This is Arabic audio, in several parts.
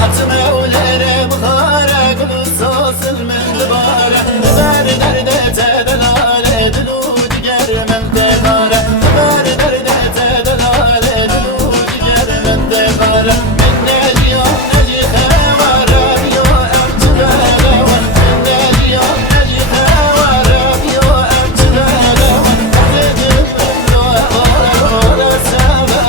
حاتمه ولره بخاره گل ساس من دباره بر درد تدلاله دلو دیگر من دباره بر درد تدلاله دلو دیگر من دباره من نجیا نجی خواره بیو امتداله من نجیا نجی خواره بیو امتداله من ولا سبب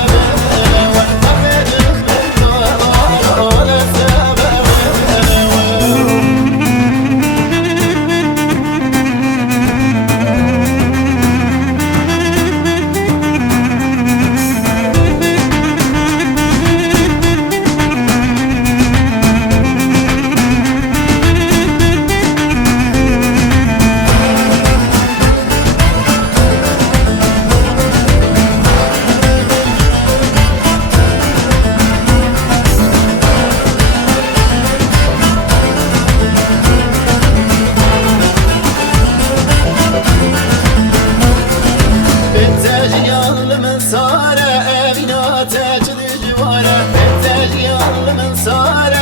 من سارة أبينا تاجل جوارة تاجل من سارة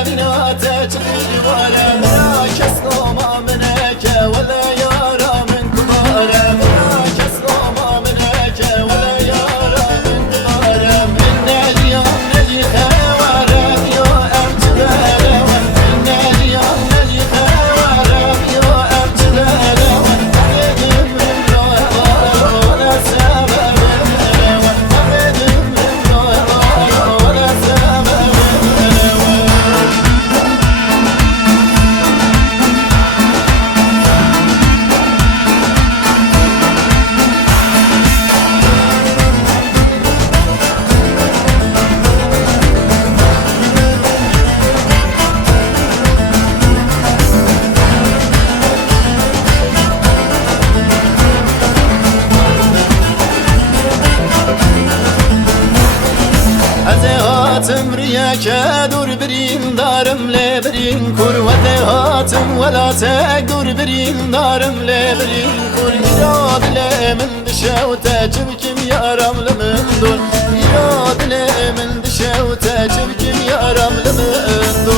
أبينا تاجل جوارة مناك اسلوما منك ولا يارا من كبارة مناك اسلوما منك ولا يارا من كبارة من نجي نجي خوارة بيو أمتدارة من نجي نجي خوارة بيو أمتدارة هاتم رياك دور برين دارم لبرين كور هاتم ولا تقدر برين دارم لبرين كور يراد لمن دشا وتجبكم يا رمل من دون يراد لمن دشا وتجبكم يا رمل من دون